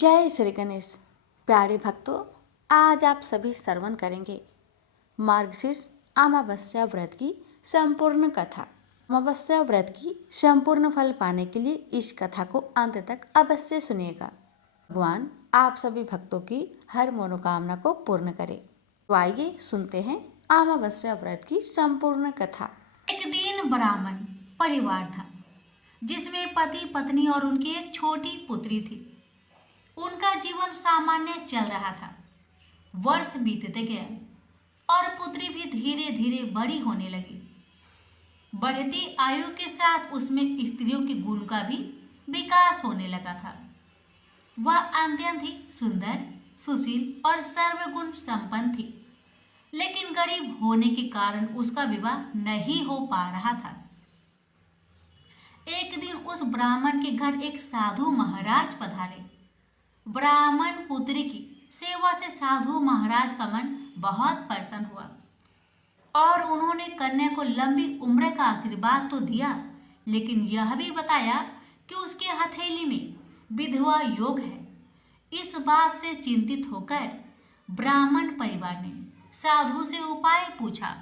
जय श्री गणेश। प्यारे भक्तों, आज आप सभी श्रवण करेंगे मार्गशीर्ष अमावस्या व्रत की संपूर्ण कथा। अमावस्या व्रत की संपूर्ण फल पाने के लिए इस कथा को अंत तक अवश्य सुनिएगा। भगवान आप सभी भक्तों की हर मनोकामना को पूर्ण करे। तो आइए सुनते हैं अमावस्या व्रत की संपूर्ण कथा। एक दिन ब्राह्मण परिवार था जिसमें पति पत्नी और उनकी एक छोटी पुत्री थी। उनका जीवन सामान्य चल रहा था। वर्ष बीतते गए और पुत्री भी धीरे धीरे बड़ी होने लगी। बढ़ती आयु के साथ उसमें स्त्रियों के गुण का भी विकास होने लगा था। वह अत्यंत ही सुंदर, सुशील और सर्वगुण संपन्न थी, लेकिन गरीब होने के कारण उसका विवाह नहीं हो पा रहा था। एक दिन उस ब्राह्मण के घर एक साधु महाराज पधारे। ब्राह्मण पुत्री की सेवा से साधु महाराज का मन बहुत प्रसन्न हुआ और उन्होंने कन्या को लंबी उम्र का आशीर्वाद तो दिया, लेकिन यह भी बताया कि उसके हथेली में विधवा योग है। इस बात से चिंतित होकर ब्राह्मण परिवार ने साधु से उपाय पूछा।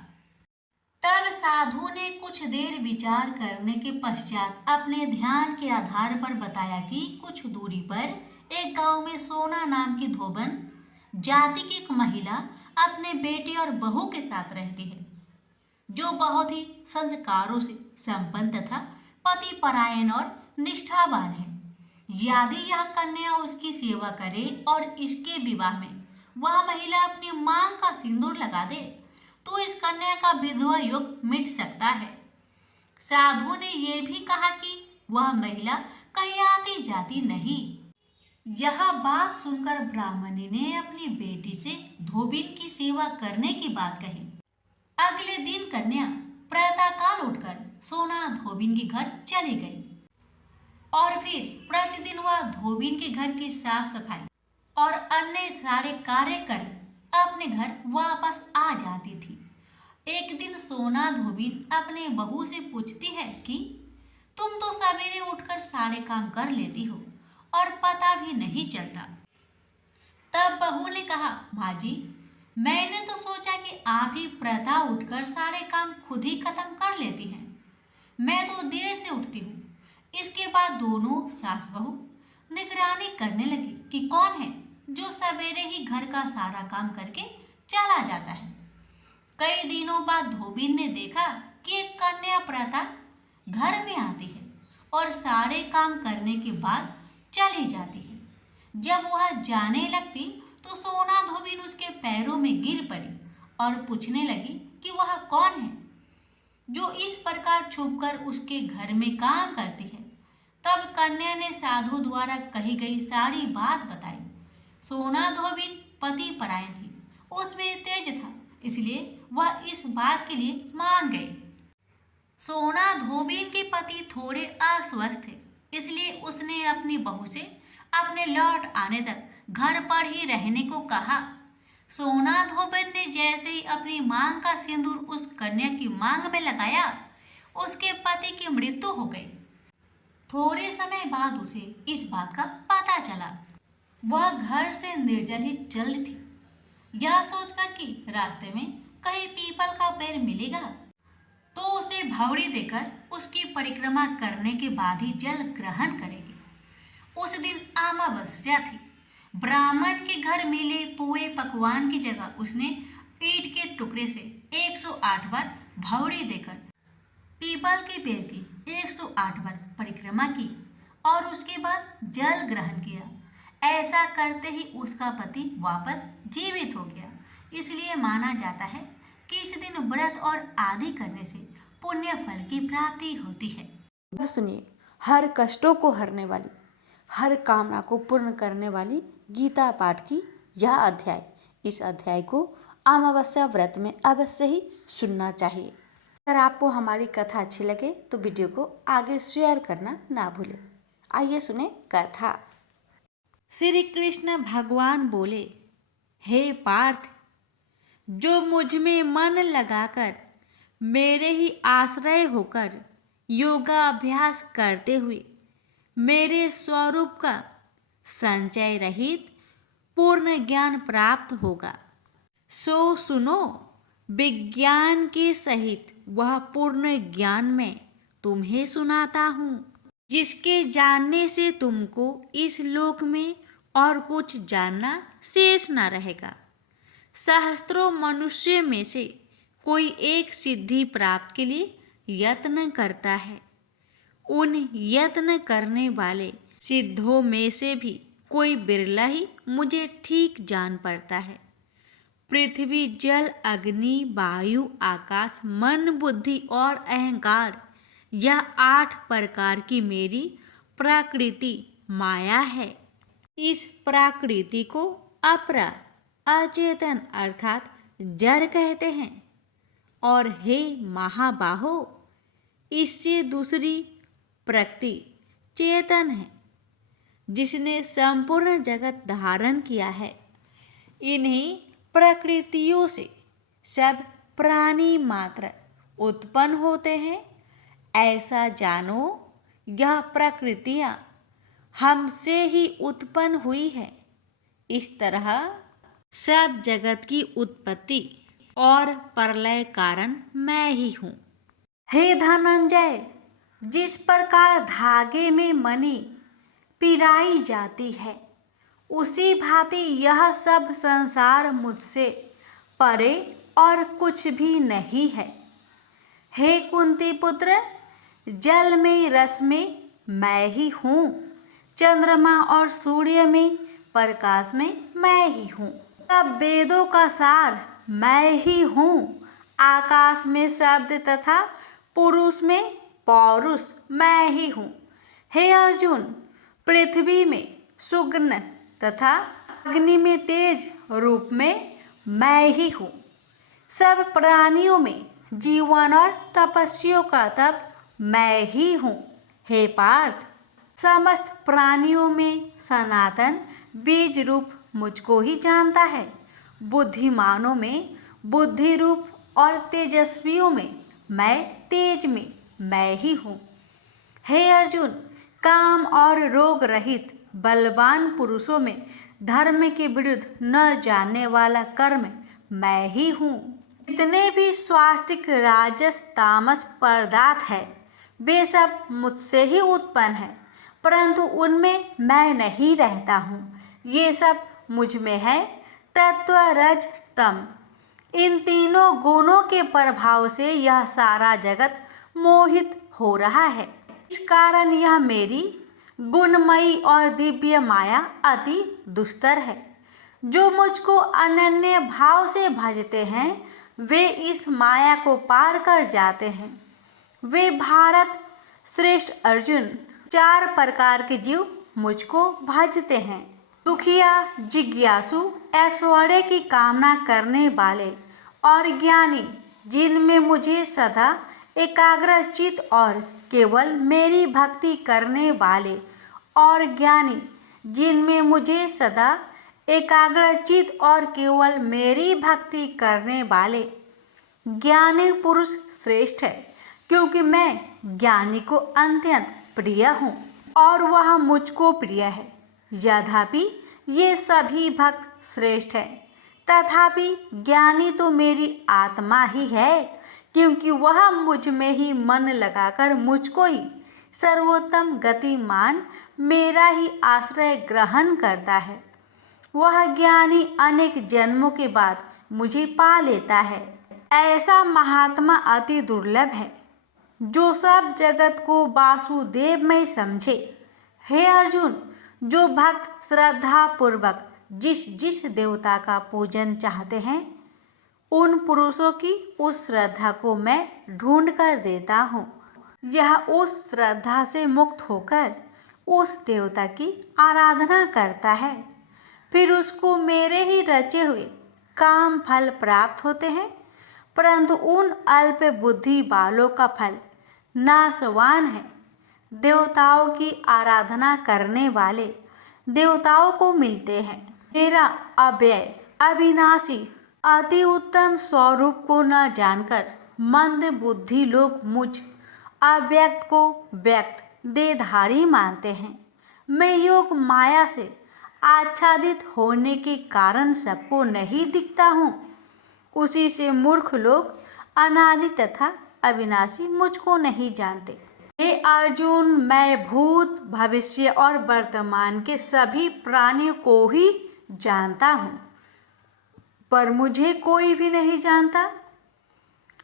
तब साधु ने कुछ देर विचार करने के पश्चात अपने ध्यान के आधार पर बताया कि कुछ दूरी पर एक गांव में सोना नाम की धोबन जाति की एक महिला अपने बेटे और बहू के साथ रहती है, जो बहुत ही संस्कारों से संपन्न तथा पति परायण और निष्ठावान है। यदि यह कन्या उसकी सेवा करे और इसके विवाह में वह महिला अपनी मांग का सिंदूर लगा दे तो इस कन्या का विधवा योग मिट सकता है। साधु ने यह भी कहा कि वह महिला कहीं आती जाती नहीं। यह बात सुनकर ब्राह्मणी ने अपनी बेटी से धोबिन की सेवा करने की बात कही। अगले दिन कन्या प्रातःकाल उठकर सोना धोबिन के घर चली गई और फिर प्रतिदिन वह धोबिन के घर की साफ सफाई और अन्य सारे कार्य कर अपने घर वापस आ जाती थी। एक दिन सोना धोबिन अपने बहू से पूछती है कि तुम तो सवेरे उठकर सारे काम कर लेती हो और पता भी नहीं चलता। तब बहू ने कहा, माँ जी, मैंने तो सोचा कि आप ही प्रातः उठकर सारे काम खुद ही खत्म कर लेती हैं। मैं तो देर से उठती हूँ। इसके बाद दोनों सास बहू निगरानी करने लगी कि कौन है जो सवेरे ही घर का सारा काम करके चला जाता है। कई दिनों बाद धोबिन ने देखा कि एक कन्या प्रातः घर में आती है और सारे काम करने के बाद चली जाती है। जब वह जाने लगती तो सोना धोबिन उसके पैरों में गिर पड़ी और पूछने लगी कि वह कौन है जो इस प्रकार छुपकर उसके घर में काम करती है। तब कन्या ने साधु द्वारा कही गई सारी बात बताई। सोना धोबिन पति परायण थी, उसमें तेज था, इसलिए वह इस बात के लिए मान गई। सोना धोबिन के पति थोड़े अस्वस्थ थे, इसलिए उसने अपनी बहू से अपने लौट आने तक घर पर ही रहने को कहा। सोना धोबिन ने जैसे ही अपनी मांग का सिंदूर उस कन्या की मांग में लगाया, उसके पति की मृत्यु हो गई। थोड़े समय बाद उसे इस बात का पता चला। वह घर से निर्जल ही चल थी। यह सोचकर कि रास्ते में कहीं पीपल का पेड़ मिलेगा तो उसे भावड़ी देकर उसकी परिक्रमा करने के बाद ही जल ग्रहण करेगी। उस दिन अमावस्या थी। ब्राह्मण के घर मिले पुए पकवान की जगह उसने ईंट के टुकड़े से 108 बार भावड़ी देकर पीपल के पेड़ की 108 बार परिक्रमा की और उसके बाद जल ग्रहण किया। ऐसा करते ही उसका पति वापस जीवित हो गया। इसलिए माना जाता है कि इस दिन व्रत और आदि करने से पुण्य फल की प्राप्ति होती है। अब सुनिए हर कष्टों को हरने वाली, हर कामना को पूर्ण करने वाली गीता पाठ की यह अध्याय। इस अध्याय को अमावस्या व्रत में अवश्य ही सुनना चाहिए। अगर आपको हमारी कथा अच्छी लगे तो वीडियो को आगे शेयर करना ना भूलें। आइए सुने कथा। श्री कृष्ण भगवान बोले, हे पार्थ, जो मुझ में मन लगाकर मेरे ही आश्रय होकर योगाभ्यास करते हुए मेरे स्वरूप का संचय रहित पूर्ण ज्ञान प्राप्त होगा। सो सुनो, विज्ञान के सहित वह पूर्ण ज्ञान मैं तुम्हें सुनाता हूँ, जिसके जानने से तुमको इस लोक में और कुछ जानना शेष न रहेगा। सहस्त्रों मनुष्य में से कोई एक सिद्धि प्राप्त के लिए यत्न करता है। उन यत्न करने वाले सिद्धों में से भी कोई बिरला ही मुझे ठीक जान पड़ता है। पृथ्वी, जल, अग्नि, वायु, आकाश, मन, बुद्धि और अहंकार, यह 8 प्रकार की मेरी प्रकृति माया है। इस प्रकृति को अपरा, अचेतन अर्थात जड़ कहते हैं। और हे महाबाहो, इससे दूसरी प्रकृति चेतन है, जिसने संपूर्ण जगत धारण किया है। इन्हीं प्रकृतियों से सब प्राणी मात्र उत्पन्न होते हैं। ऐसा जानो, यह प्रकृतियाँ हमसे ही उत्पन्न हुई है। इस तरह सब जगत की उत्पत्ति और प्रलय कारण मैं ही हूँ। हे धनंजय, जिस प्रकार धागे में मणि पिराई जाती है, उसी भांति यह सब संसार मुझसे परे और कुछ भी नहीं है। हे कुंती पुत्र, जल में, रस में मैं ही हूँ। चंद्रमा और सूर्य में, प्रकाश में मैं ही हूँ। सब वेदों का सार मैं ही हूँ। आकाश में शब्द तथा पुरुष में पौरुष मैं ही हूँ। हे अर्जुन, पृथ्वी में सुगन तथा अग्नि में तेज रूप में मैं ही हूँ। सब प्राणियों में जीवन और तपस्वियों का तप मैं ही हूँ। हे पार्थ, समस्त प्राणियों में सनातन बीज रूप मुझको ही जानता है। बुद्धिमानों में बुद्धि रूप और तेजस्वियों में मैं तेज में मैं ही हूँ। हे अर्जुन, काम और रोग रहित बलवान पुरुषों में धर्म के विरुद्ध न जानने वाला कर्म मैं ही हूँ। जितने भी स्वास्तिक, राजस, तामस पदार्थ है, वे सब मुझसे ही उत्पन्न है, परंतु उनमें मैं नहीं रहता हूँ। ये सब मुझ में है। तत्व, रज, तम, इन तीनों गुणों के प्रभाव से यह सारा जगत मोहित हो रहा है। इस कारण यह मेरी गुणमयी और दिव्य माया अति दुस्तर है। जो मुझको अनन्य भाव से भजते हैं, वे इस माया को पार कर जाते हैं। वे भारत श्रेष्ठ अर्जुन, 4 प्रकार के जीव मुझको भजते हैं। दुखिया, जिज्ञासु, ऐश्वर्य की कामना करने वाले और ज्ञानी, जिनमें मुझे सदा एकाग्रचित और केवल मेरी भक्ति करने वाले, और ज्ञानी, जिनमें मुझे सदा एकाग्रचित और केवल मेरी भक्ति करने वाले। ज्ञानी पुरुष श्रेष्ठ है, क्योंकि मैं ज्ञानी को अत्यंत प्रिय हूँ और वह मुझको प्रिय है। यद्यपि ये सभी भक्त श्रेष्ठ है, तथापि ज्ञानी तो मेरी आत्मा ही है, क्योंकि वह मुझ में ही मन लगाकर मुझको ही सर्वोत्तम गति मान मेरा ही आश्रय ग्रहण करता है। वह ज्ञानी अनेक जन्मों के बाद मुझे पा लेता है। ऐसा महात्मा अति दुर्लभ है, जो सब जगत को वासुदेव में समझे। हे अर्जुन, जो भक्त श्रद्धा पूर्वक जिस जिस देवता का पूजन चाहते हैं, उन पुरुषों की उस श्रद्धा को मैं ढूंढ कर देता हूँ। यह उस श्रद्धा से मुक्त होकर उस देवता की आराधना करता है, फिर उसको मेरे ही रचे हुए काम फल प्राप्त होते हैं। परंतु उन अल्प बुद्धि वालों का फल नाशवान है। देवताओं की आराधना करने वाले देवताओं को मिलते हैं। मेरा अव्यय, अविनाशी, अति उत्तम स्वरूप को न जानकर मंद बुद्धि लोग मुझ अव्यक्त को व्यक्त देधारी मानते हैं। मैं योग माया से आच्छादित होने के कारण सबको नहीं दिखता हूँ, उसी से मूर्ख लोग अनादि तथा अविनाशी मुझको नहीं जानते। हे अर्जुन, मैं भूत, भविष्य और वर्तमान के सभी प्राणियों को ही जानता हूँ, पर मुझे कोई भी नहीं जानता।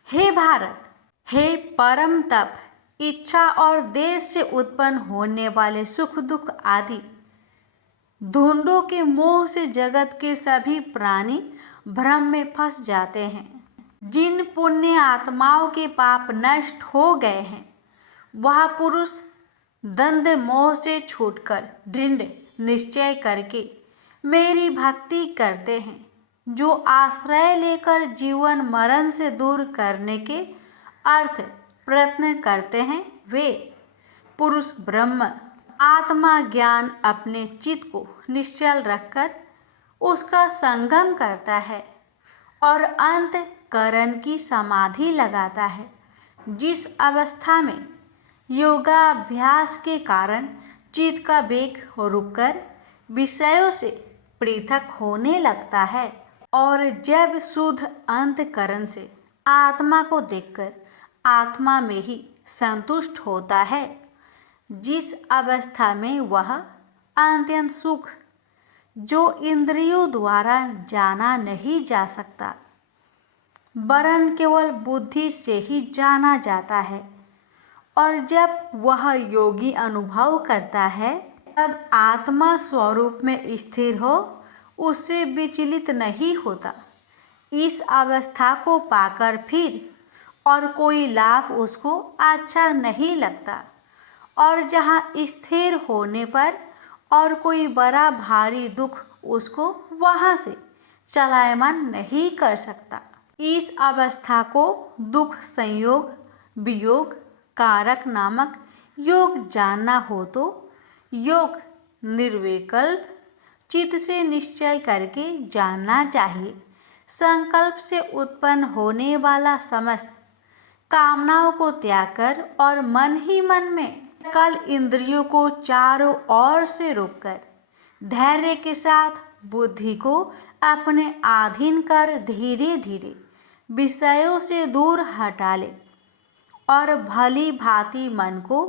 हे भारत, हे परम तप, इच्छा और देश से उत्पन्न होने वाले सुख दुख आदि धुंडों के मोह से जगत के सभी प्राणी भ्रम में फंस जाते हैं। जिन पुण्य आत्माओं के पाप नष्ट हो गए हैं, वह पुरुष द्वंद मोह से छूटकर दृढ़ निश्चय करके मेरी भक्ति करते हैं। जो आश्रय लेकर जीवन मरण से दूर करने के अर्थ प्रयत्न करते हैं, वे पुरुष ब्रह्म आत्मा ज्ञान अपने चित्त को निश्चल रखकर उसका संगम करता है और अंतःकरण की समाधि लगाता है। जिस अवस्था में योगाभ्यास के कारण चित्त का वेग रुककर विषयों से पृथक होने लगता है और जब शुद्ध अंतःकरण से आत्मा को देखकर आत्मा में ही संतुष्ट होता है, जिस अवस्था में वह अत्यंत सुख जो इंद्रियों द्वारा जाना नहीं जा सकता वरन केवल बुद्धि से ही जाना जाता है, और जब वह योगी अनुभव करता है तब आत्मा स्वरूप में स्थिर हो उससे विचलित नहीं होता। इस अवस्था को पाकर फिर और कोई लाभ उसको अच्छा नहीं लगता, और जहाँ स्थिर होने पर और कोई बड़ा भारी दुख उसको वहाँ से चलायमान नहीं कर सकता। इस अवस्था को दुख संयोग वियोग कारक नामक योग जानना हो तो योग निर्विकल्प चित्त से निश्चय करके जानना चाहिए। संकल्प से उत्पन्न होने वाला समस्त कामनाओं को त्याग कर और मन ही मन में कल इंद्रियों को चारों ओर से रोककर धैर्य के साथ बुद्धि को अपने अधीन कर धीरे धीरे विषयों से दूर हटा ले और भली भांति मन को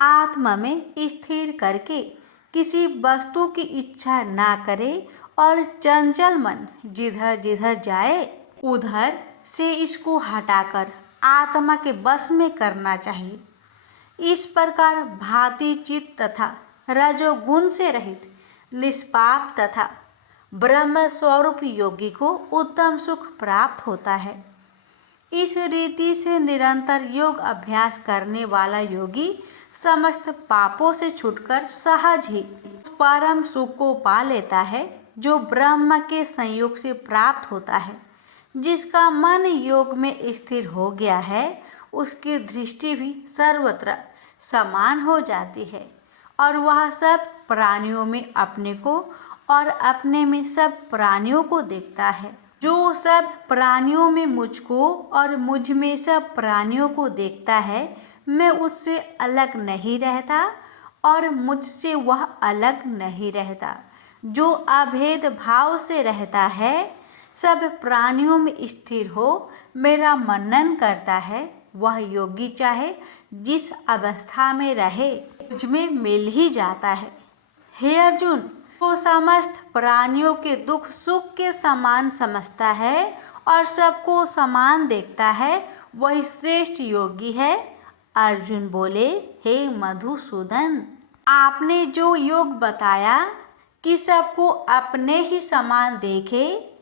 आत्मा में स्थिर करके किसी वस्तु की इच्छा ना करे और चंचल मन जिधर जिधर जाए उधर से इसको हटाकर आत्मा के बस में करना चाहिए। इस प्रकार भांति चित्त तथा रजोगुण से रहित निष्पाप तथा ब्रह्म स्वरूप योगी को उत्तम सुख प्राप्त होता है। इस रीति से निरंतर योग अभ्यास करने वाला योगी समस्त पापों से छूटकर सहज ही परम सुख को पा लेता है, जो ब्रह्म के संयोग से प्राप्त होता है। जिसका मन योग में स्थिर हो गया है उसकी दृष्टि भी सर्वत्र समान हो जाती है और वह सब प्राणियों में अपने को और अपने में सब प्राणियों को देखता है। जो सब प्राणियों में मुझको और मुझ में सब प्राणियों को देखता है, मैं उससे अलग नहीं रहता और मुझसे वह अलग नहीं रहता। जो अभेद भाव से रहता है, सब प्राणियों में स्थिर हो मेरा मनन करता है, वह योगी चाहे जिस अवस्था में रहे मुझ में मिल ही जाता है। हे अर्जुन, वो समस्त प्राणियों के दुख सुख के समान समझता है और सबको समान देखता है, वही श्रेष्ठ योगी है। अर्जुन बोले, हे मधुसूदन, आपने जो योग बताया कि सबको अपने ही समान देखे,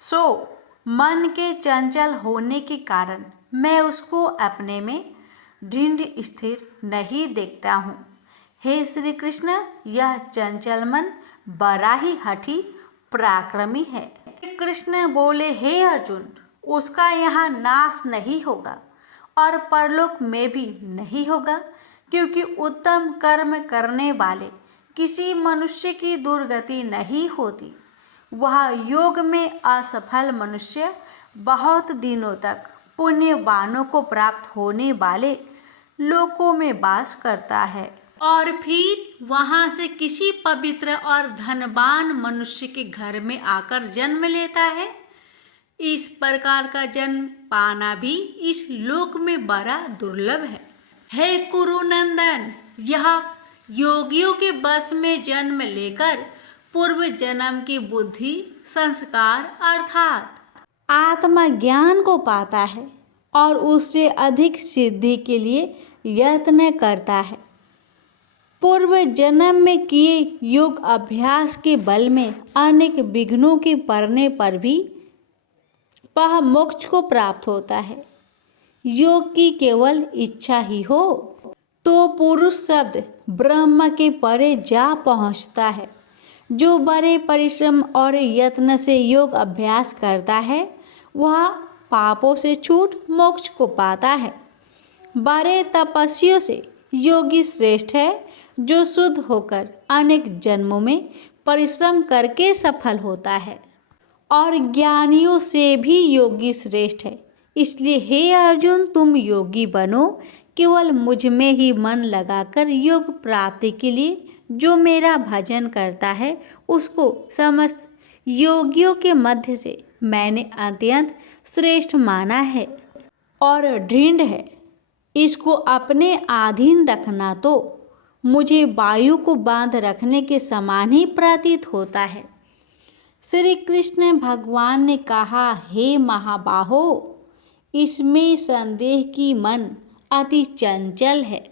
सो मन के चंचल होने के कारण मैं उसको अपने में दृढ़ स्थिर नहीं देखता हूँ। हे श्री कृष्ण, यह चंचल मन बड़ा ही हठी पराक्रमी है। कृष्ण बोले, हे अर्जुन, उसका यहाँ नाश नहीं होगा और परलोक में भी नहीं होगा, क्योंकि उत्तम कर्म करने वाले किसी मनुष्य की दुर्गति नहीं होती। वह योग में असफल मनुष्य बहुत दिनों तक पुण्यवानों को प्राप्त होने वाले लोकों में वास करता है और फिर वहाँ से किसी पवित्र और धनवान मनुष्य के घर में आकर जन्म लेता है। इस प्रकार का जन्म पाना भी इस लोक में बड़ा दुर्लभ है। हे कुरुनंदन, यह योगियों के बस में जन्म लेकर पूर्व जन्म की बुद्धि, संस्कार अर्थात आत्मा ज्ञान को पाता है और उससे अधिक सिद्धि के लिए यत्न करता है। पूर्व जन्म में किए योग अभ्यास के बल में अनेक विघ्नों के पड़ने पर भी वह मोक्ष को प्राप्त होता है। योग की केवल इच्छा ही हो तो पुरुष शब्द ब्रह्म के परे जा पहुँचता है। जो बड़े परिश्रम और यत्न से योग अभ्यास करता है वह पापों से छूट मोक्ष को पाता है। बड़े तपस्वियों से योगी श्रेष्ठ है जो शुद्ध होकर अनेक जन्मों में परिश्रम करके सफल होता है, और ज्ञानियों से भी योगी श्रेष्ठ है। इसलिए हे अर्जुन, तुम योगी बनो। केवल मुझ में ही मन लगाकर योग प्राप्ति के लिए जो मेरा भजन करता है उसको समस्त योगियों के मध्य से मैंने अत्यंत श्रेष्ठ माना है और दृढ़ है। इसको अपने अधीन रखना तो मुझे वायु को बांध रखने के समान ही प्रतीत होता है। श्री कृष्ण भगवान ने कहा, हे महाबाहो, इसमें संदेह की मन अति चंचल है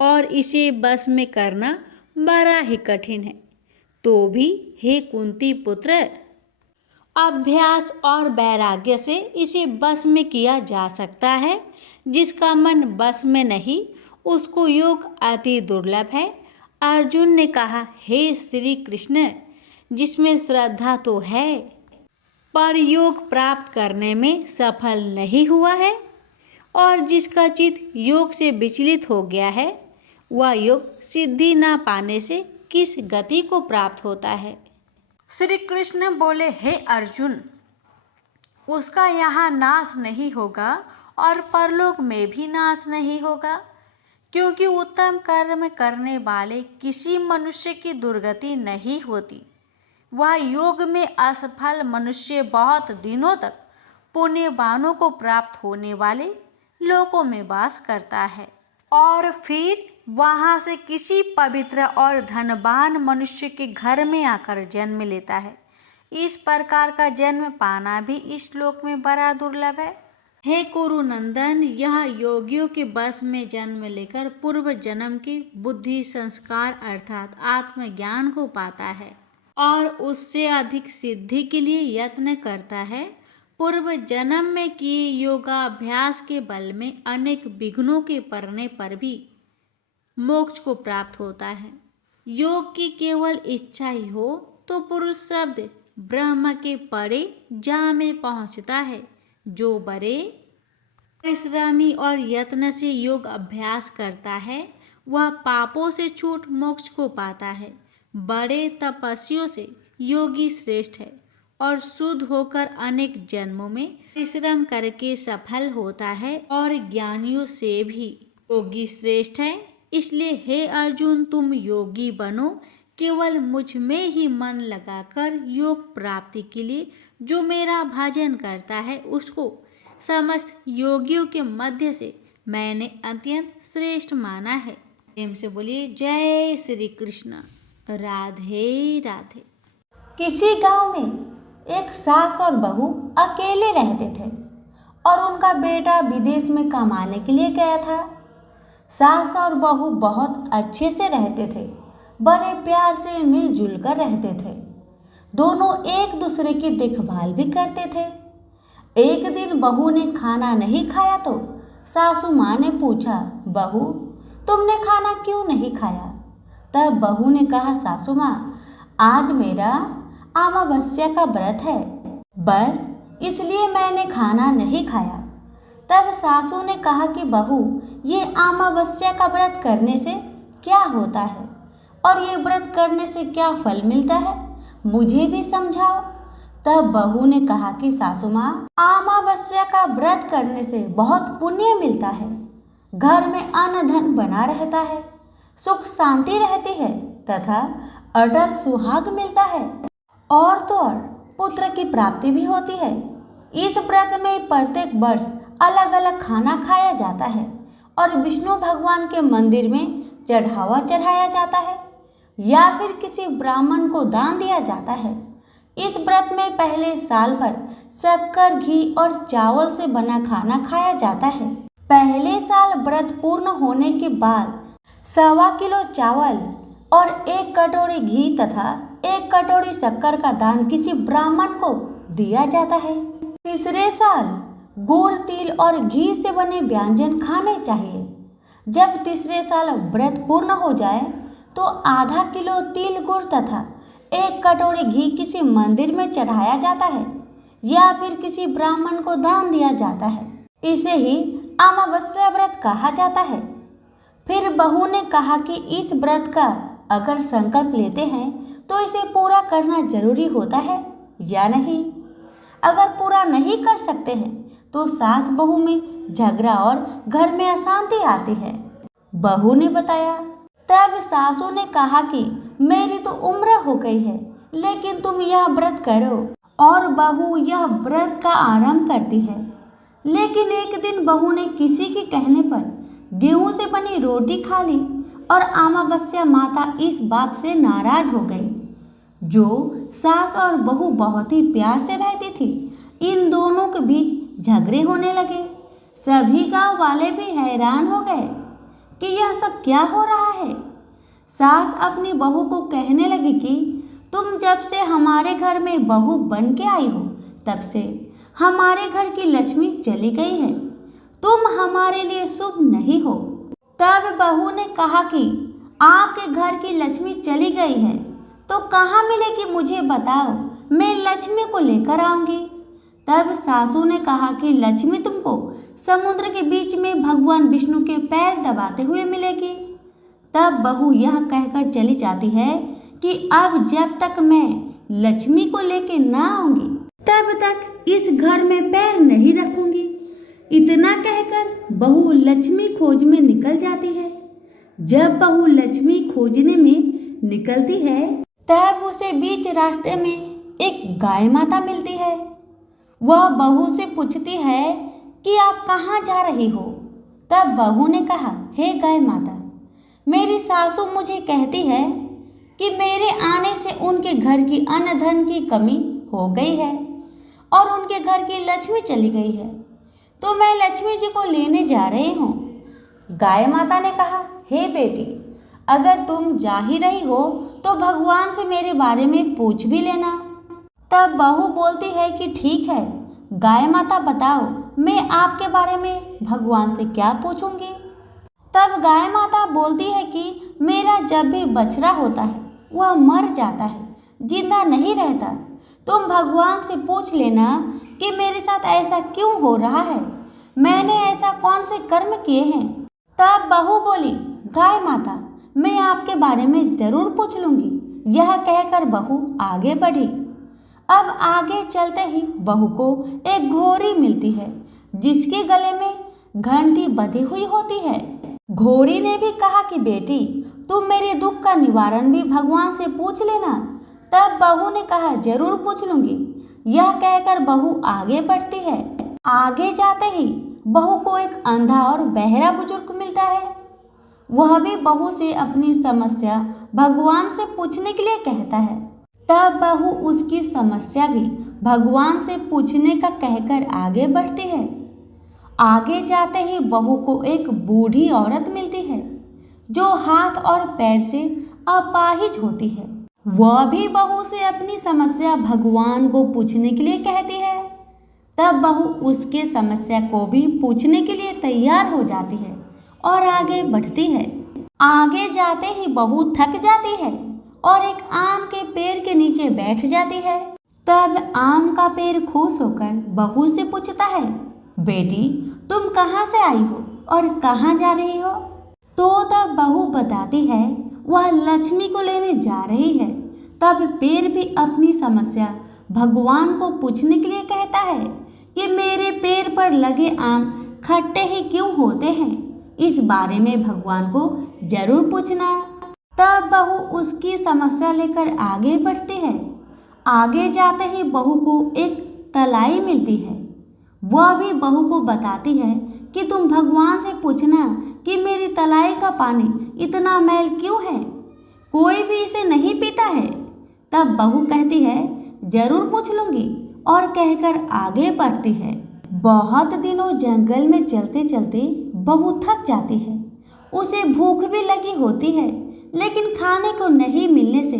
और इसे बस में करना बड़ा ही कठिन है। तो भी हे कुंती पुत्र, अभ्यास और वैराग्य से इसे बस में किया जा सकता है। जिसका मन बस में नहीं उसको योग अति दुर्लभ है। अर्जुन ने कहा, हे श्री कृष्ण, जिसमें श्रद्धा तो है पर योग प्राप्त करने में सफल नहीं हुआ है और जिसका चित्त योग से विचलित हो गया है वह योग सिद्धि ना पाने से किस गति को प्राप्त होता है। श्री कृष्ण बोले, हे अर्जुन, उसका यहाँ नाश नहीं होगा और परलोक में भी नाश नहीं होगा, क्योंकि उत्तम कर्म करने वाले किसी मनुष्य की दुर्गति नहीं होती। वह योग में असफल मनुष्य बहुत दिनों तक पुण्यवानों को प्राप्त होने वाले लोकों में वास करता है और फिर वहाँ से किसी पवित्र और धनवान मनुष्य के घर में आकर जन्म लेता है। इस प्रकार का जन्म पाना भी इस श्लोक में बड़ा दुर्लभ है। हे कुरुनंदन, यह योगियों के बस में जन्म लेकर पूर्व जन्म की बुद्धि, संस्कार अर्थात आत्मज्ञान को पाता है और उससे अधिक सिद्धि के लिए यत्न करता है। पूर्व जन्म में किए योगाभ्यास के बल में अनेक विघ्नों के पड़ने पर भी मोक्ष को प्राप्त होता है। योग की केवल इच्छा ही हो तो पुरुष शब्द ब्रह्म के परे जा में पहुँचता है। जो बड़े परिश्रमी और यत्न से योग अभ्यास करता है वह पापों से छूट मोक्ष को पाता है। बड़े तपस्वियों से योगी श्रेष्ठ है और शुद्ध होकर अनेक जन्मों में परिश्रम करके सफल होता है और ज्ञानियों से भी योगी श्रेष्ठ है। इसलिए हे अर्जुन, तुम योगी बनो। केवल मुझ में ही मन लगाकर योग प्राप्ति के लिए जो मेरा भजन करता है उसको समस्त योगियों के मध्य से मैंने अत्यंत श्रेष्ठ माना है। प्रेम से बोलिए जय श्री कृष्ण। राधे राधे। किसी गांव में एक सास और बहू अकेले रहते थे और उनका बेटा विदेश में कमाने के लिए गया था। सास और बहू बहुत अच्छे से रहते थे, बड़े प्यार से मिलजुल कर रहते थे। दोनों एक दूसरे की देखभाल भी करते थे। एक दिन बहू ने खाना नहीं खाया तो सासू माँ ने पूछा, बहू तुमने खाना क्यों नहीं खाया? तब बहू ने कहा, सासू माँ आज मेरा अमावस्या का व्रत है, बस इसलिए मैंने खाना नहीं खाया। तब सासू ने कहा कि बहू ये अमावस्या का व्रत करने से क्या होता है और ये व्रत करने से क्या फल मिलता है, मुझे भी समझाओ। तब बहू ने कहा कि सासू माँ अमावस्या का व्रत करने से बहुत पुण्य मिलता है, घर में अन्न धन बना रहता है, सुख शांति रहती है तथा अटल सुहाग मिलता है और तो और पुत्र की प्राप्ति भी होती है। इस व्रत में प्रत्येक वर्ष अलग अलग खाना खाया जाता है और विष्णु भगवान के मंदिर में चढ़ावा चढ़ाया जाता है या फिर किसी ब्राह्मण को दान दिया जाता है। इस व्रत में पहले साल भर शक्कर, घी और चावल से बना खाना खाया जाता है। पहले साल व्रत पूर्ण होने के बाद 1.25 किलो चावल और 1 कटोरी घी तथा 1 कटोरी शक्कर का दान किसी ब्राह्मण को दिया जाता है। तीसरे साल गुड़, तिल और घी से बने व्यंजन खाने चाहिए। जब तीसरे साल व्रत पूर्ण हो जाए तो आधा किलो तिल, गुड़ तथा 1 कटोरी घी किसी मंदिर में चढ़ाया जाता है या फिर किसी ब्राह्मण को दान दिया जाता है। इसे ही अमावस्या व्रत कहा जाता है। फिर बहू ने कहा कि इस व्रत का अगर संकल्प लेते हैं तो इसे पूरा करना जरूरी होता है या नहीं। अगर पूरा नहीं कर सकते हैं तो सास बहू में झगड़ा और घर में अशांति आती है। बहू ने बताया। तब सासू ने कहा कि मेरी तो उम्र हो गई है लेकिन तुम यह व्रत करो। और बहू यह व्रत का आरंभ करती है। लेकिन एक दिन बहू ने किसी के कहने पर गेहूं से बनी रोटी खा ली और अमावस्या माता इस बात से नाराज हो गई। जो सास और बहू बहुत ही प्यार से रहती थी, इन दोनों के बीच झगड़े होने लगे। सभी गांव वाले भी हैरान हो गए कि यह सब क्या हो रहा है। सास अपनी बहू को कहने लगी कि तुम जब से हमारे घर में बहू बन के आई हो तब से हमारे घर की लक्ष्मी चली गई है। तुम हमारे लिए शुभ नहीं हो। तब बहू ने कहा कि आपके घर की लक्ष्मी चली गई है तो कहाँ मिलेगी, मुझे बताओ, मैं लक्ष्मी को लेकर आऊंगी। तब सासू ने कहा कि लक्ष्मी तुमको समुद्र के बीच में भगवान विष्णु के पैर दबाते हुए मिलेगी। तब बहू यह कहकर चली जाती है कि अब जब तक मैं लक्ष्मी को लेके ना आऊंगी तब तक इस घर में पैर नहीं रखूंगी। इतना कहकर बहू लक्ष्मी खोज में निकल जाती है। जब बहू लक्ष्मी खोजने में निकलती है तब उसे बीच रास्ते में एक गाय माता मिलती है। वह बहू से पूछती है कि आप कहाँ जा रही हो। तब बहू ने कहा, हे गाय माता, मेरी सासू मुझे कहती है कि मेरे आने से उनके घर की अन्न धन की कमी हो गई है और उनके घर की लक्ष्मी चली गई है, तो मैं लक्ष्मी जी को लेने जा रही हूँ। गाय माता ने कहा, हे बेटी, अगर तुम जा ही रही हो तो भगवान से मेरे बारे में पूछ भी लेना। तब बहू बोलती है कि ठीक है गाय माता, बताओ मैं आपके बारे में भगवान से क्या पूछूंगी। तब गाय माता बोलती है कि मेरा जब भी बछड़ा होता है वह मर जाता है, जिंदा नहीं रहता। तुम भगवान से पूछ लेना कि मेरे साथ ऐसा क्यों हो रहा है, मैंने ऐसा कौन से कर्म किए हैं। तब बहू बोली, गाय माता, मैं आपके बारे में जरूर पूछ लूंगी। यह कहकर बहू आगे बढ़ी। अब आगे चलते ही बहू को एक घोड़ी मिलती है जिसके गले में घंटी बंधी हुई होती है। घोड़ी ने भी कहा कि बेटी, तुम मेरे दुख का निवारण भी भगवान से पूछ लेना। तब बहू ने कहा, जरूर पूछ लूंगी। यह कहकर बहू आगे बढ़ती है। आगे जाते ही बहू को एक अंधा और बहरा बुजुर्ग मिलता है। वह भी बहू से अपनी समस्या भगवान से पूछने के लिए कहता है। तब बहू उसकी समस्या भी भगवान से पूछने का कहकर आगे बढ़ती है। आगे जाते ही बहू को एक बूढ़ी औरत मिलती है जो हाथ और पैर से अपाहिज होती है। वह भी बहू से अपनी समस्या भगवान को पूछने के लिए कहती है। तब बहू उसके समस्या को भी पूछने के लिए तैयार हो जाती है और आगे बढ़ती है। आगे जाते ही बहू थक जाती है और एक आम के पेड़ के नीचे बैठ जाती है। तब आम का पेड़ खुश होकर बहू से पूछता है, बेटी, तुम कहाँ से आई हो और कहाँ जा रही हो। तो तब बहू बताती है वह लक्ष्मी को लेने जा रही है। तब पेड़ भी अपनी समस्या भगवान को पूछने के लिए कहता है कि मेरे पेड़ पर लगे आम खट्टे ही क्यों होते हैं, इस बारे में भगवान को जरूर पूछना। तब बहू उसकी समस्या लेकर आगे बढ़ती है। आगे जाते ही बहू को एक तलाई मिलती है। वह भी बहू को बताती है कि तुम भगवान से पूछना कि मेरी तलाई का पानी इतना मैल क्यों है, कोई भी इसे नहीं पीता है। तब बहू कहती है जरूर पूछ लूंगी और कहकर आगे बढ़ती है। बहुत दिनों जंगल में चलते चलते बहू थक जाती है। उसे भूख भी लगी होती है, लेकिन खाने को नहीं मिलने से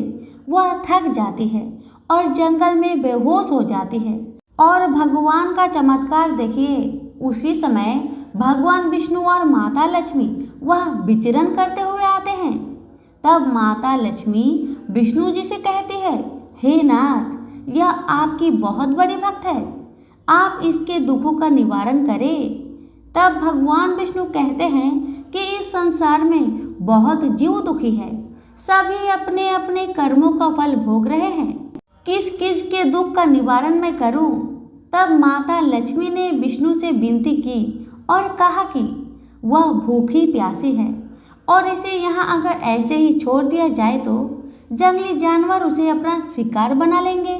वह थक जाती है और जंगल में बेहोश हो जाती है। और भगवान का चमत्कार देखिए, उसी समय भगवान विष्णु और माता लक्ष्मी वह विचरण करते हुए आते हैं। तब माता लक्ष्मी विष्णु जी से कहती है, हे नाथ, यह आपकी बहुत बड़ी भक्त है, आप इसके दुखों का निवारण करें। तब भगवान विष्णु कहते हैं कि इस संसार में बहुत जीव दुखी है, सभी अपने अपने कर्मों का फल भोग रहे हैं, किस किस के दुख का निवारण मैं करूं। तब माता लक्ष्मी ने विष्णु से विनती की और कहा कि वह भूखी प्यासी है और इसे यहाँ अगर ऐसे ही छोड़ दिया जाए तो जंगली जानवर उसे अपना शिकार बना लेंगे।